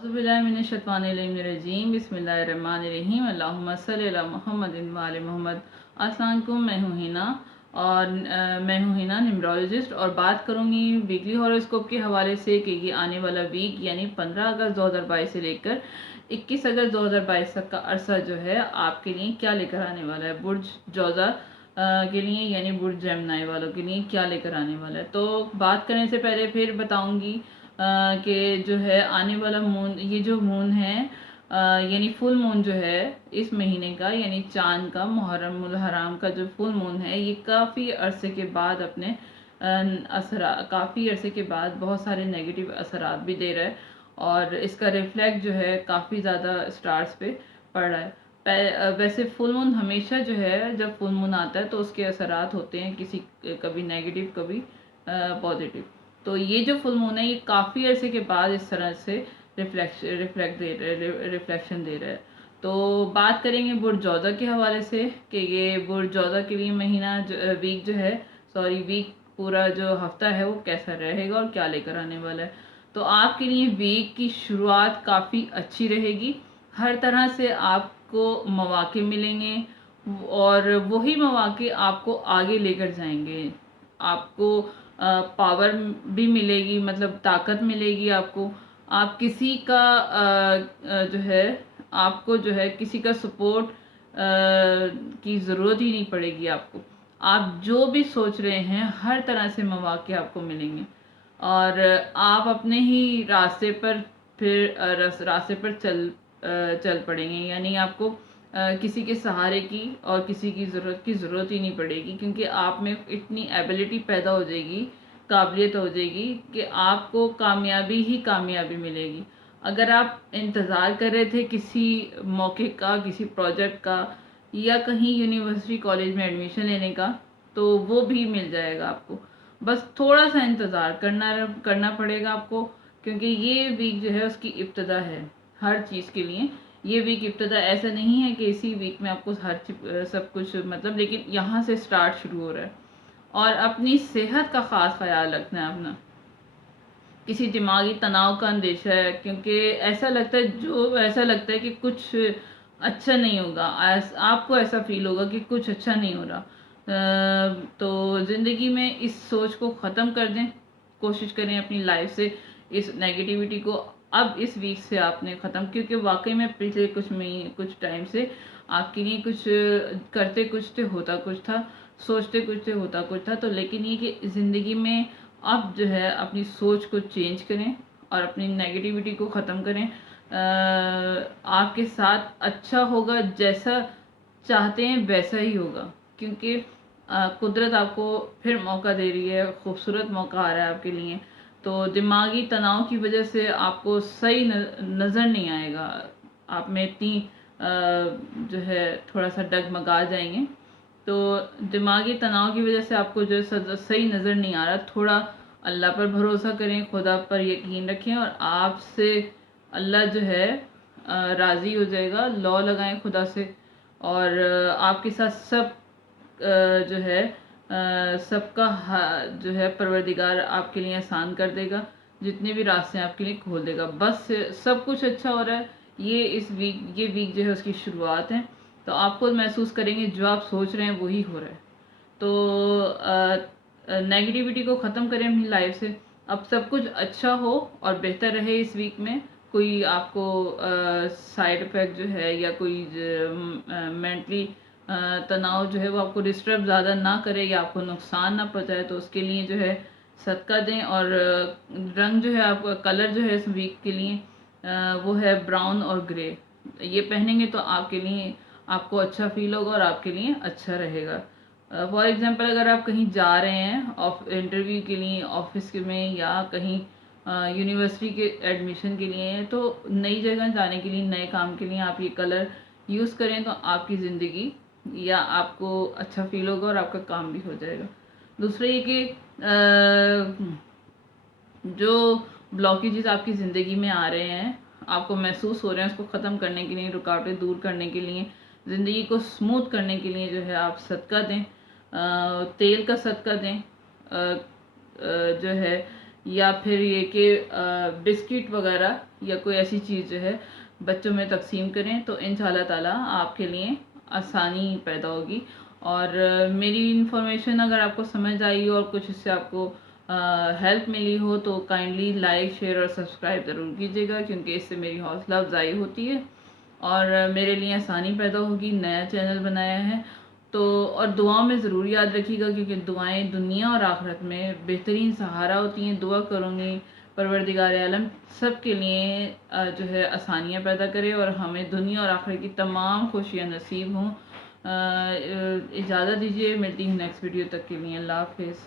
औज़ुबिल्लाहिमिनश्शैतानिर्रजीम बिस्मिल्लाहिर्रहमानिर्रहीम अल्लाहुम्मा सल्लि अला मुहम्मदिन व आले मोहम्मद। अस्सलाम वालेकुम, मैं हूँ हिना और मैं हूँ हिना न्यूमरोलॉजिस्ट और बात करूँगी वीकली हॉरोस्कोप के हवाले से कि ये आने वाला वीक यानी 15 अगस्त 2022 से लेकर 21 अगस्त 2022 तक का अरसा जो है आपके लिए क्या लेकर आने वाला है। बुर्ज जौज़ा के लिए यानी बुर्ज जेमिनी वालों के लिए क्या लेकर आने वाला है। तो बात करने से पहले फिर बताऊंगी कि जो है आने वाला मून, ये जो मून है यानी फुल मून जो है इस महीने का यानी चांद का मुहर्रम उल हराम का जो फुल मून है ये काफ़ी अरसे के बाद अपने काफ़ी अरसे के बाद बहुत सारे नेगेटिव असरात भी दे रहा है और इसका रिफ्लेक्ट जो है काफ़ी ज़्यादा स्टार्स पे पड़ रहा है। वैसे फुल मून हमेशा जो है जब फुल मून आता है तो उसके असरात होते हैं किसी कभी नेगेटिव कभी पॉजिटिव। तो ये जो फुल मून है ये काफ़ी अरसे के बाद इस तरह से रिफ्लेक्शन दे रहा है। तो बात करेंगे बुर्ज जौज़ा के हवाले से कि ये बुर्ज जौज़ा के लिए महीना वीक जो है वीक पूरा जो हफ्ता है वो कैसा रहेगा और क्या लेकर आने वाला है। तो आपके लिए वीक की शुरुआत काफ़ी अच्छी रहेगी। हर तरह से आपको मौके मिलेंगे और वही मौके आपको आगे लेकर जाएंगे। आपको पावर भी मिलेगी, मतलब ताकत मिलेगी आपको। आप किसी का जो है आपको जो है किसी का सपोर्ट की ज़रूरत ही नहीं पड़ेगी आपको। आप जो भी सोच रहे हैं हर तरह से मौके आपको मिलेंगे और आप अपने ही रास्ते पर फिर रास्ते पर चल पड़ेंगे। यानी आपको किसी के सहारे की और किसी की ज़रूरत ही नहीं पड़ेगी क्योंकि आप में इतनी एबिलिटी पैदा हो जाएगी, काबिलियत हो जाएगी कि आपको कामयाबी ही कामयाबी मिलेगी। अगर आप इंतज़ार कर रहे थे किसी मौके का, किसी प्रोजेक्ट का या कहीं यूनिवर्सिटी कॉलेज में एडमिशन लेने का, तो वो भी मिल जाएगा आपको। बस थोड़ा सा इंतज़ार करना पड़ेगा आपको क्योंकि ये वीक जो है उसकी इब्तिदा है हर चीज़ के लिए। ये वीक इब्तिदा ऐसा नहीं है कि इसी वीक में आपको सब कुछ मतलब, लेकिन यहाँ से स्टार्ट शुरू हो रहा है। और अपनी सेहत का ख़ास ख्याल रखना है अपना। किसी दिमागी तनाव का अंदेशा है क्योंकि ऐसा लगता है कि कुछ अच्छा नहीं होगा। आपको ऐसा फील होगा कि कुछ अच्छा नहीं हो रहा। तो ज़िंदगी में इस सोच को ख़त्म कर दें, कोशिश करें अपनी लाइफ से इस नेगेटिविटी को अब इस वीक से आपने ख़त्म, क्योंकि वाकई में पिछले कुछ टाइम से आपके लिए कुछ करते कुछ थे होता कुछ था, सोचते कुछ थे होता कुछ था। तो लेकिन ये कि ज़िंदगी में आप जो है अपनी सोच को चेंज करें और अपनी नेगेटिविटी को ख़त्म करें। आपके साथ अच्छा होगा, जैसा चाहते हैं वैसा ही होगा क्योंकि कुदरत आपको फिर मौका दे रही है, खूबसूरत मौका आ रहा है आपके लिए। तो दिमागी तनाव की वजह से आपको सही नज़र नहीं आएगा। आप में इतनी जो है थोड़ा सा डगमगा जाएंगे। तो दिमागी तनाव की वजह से आपको जो सही नज़र नहीं आ रहा, थोड़ा अल्लाह पर भरोसा करें, खुदा पर यकीन रखें और आपसे अल्लाह जो है राज़ी हो जाएगा। लौ लगाएं खुदा से और आपके साथ सब जो है सबका जो है परवरदिगार आपके लिए आसान कर देगा, जितने भी रास्ते आपके लिए खोल देगा। बस सब कुछ अच्छा हो रहा है। ये वीक जो है उसकी शुरुआत है। तो आप खुद महसूस करेंगे जो आप सोच रहे हैं वही हो रहा है। तो नेगेटिविटी को ख़त्म करें अपनी लाइफ से। अब सब कुछ अच्छा हो और बेहतर रहे इस वीक में। कोई आपको साइड इफ़ेक्ट जो है या कोई मेंटली तनाव जो है वो आपको डिस्टर्ब ज़्यादा ना करे या आपको नुकसान ना पहुँचाए, तो उसके लिए जो है सदका दें। और रंग जो है आपका कलर जो है इस वीक के लिए वो है ब्राउन और ग्रे। ये पहनेंगे तो आपके लिए आपको अच्छा फील होगा और आपके लिए अच्छा रहेगा। फॉर एग्जांपल अगर आप कहीं जा रहे हैं इंटरव्यू के लिए ऑफिस में या कहीं यूनिवर्सिटी के एडमिशन के लिए, तो नई जगह जाने के लिए, नए काम के लिए आप ये कलर यूज़ करें तो आपकी ज़िंदगी या आपको अच्छा फील होगा और आपका काम भी हो जाएगा। दूसरा ये कि जो ब्लॉकेजेस आपकी ज़िंदगी में आ रहे हैं, आपको महसूस हो रहे हैं, उसको ख़त्म करने के लिए, रुकावटें दूर करने के लिए, ज़िंदगी को स्मूथ करने के लिए जो है आप सदका दें, तेल का सदका दें। जो है یا پھر یہ کہ بسکٹ وغیرہ یا کوئی ایسی چیز جو ہے بچوں میں تقسیم کریں، تو انشاءاللہ تعالیٰ آپ کے لیے آسانی پیدا ہوگی. اور میری انفارمیشن اگر آپ کو سمجھ آئی اور کچھ اس سے آپ کو ہیلپ ملی ہو تو کائنڈلی لائک، شیئر اور سبسکرائب ضرور کیجیے گا، کیونکہ اس سے میری حوصلہ افزائی ہوتی ہے اور میرے لیے آسانی پیدا ہوگی. نیا چینل بنایا ہے تو، اور دعاؤں میں ضرور یاد رکھیے گا، کیونکہ دعائیں دنیا اور آخرت میں بہترین سہارا ہوتی ہیں. دعا کروں گی پروردگار عالم سب کے لیے جو ہے آسانیاں پیدا کرے اور ہمیں دنیا اور آخرت کی تمام خوشیاں نصیب ہوں. اجازت دیجیے، ملتی ہوں نیکسٹ ویڈیو تک کے لیے. اللہ حافظ.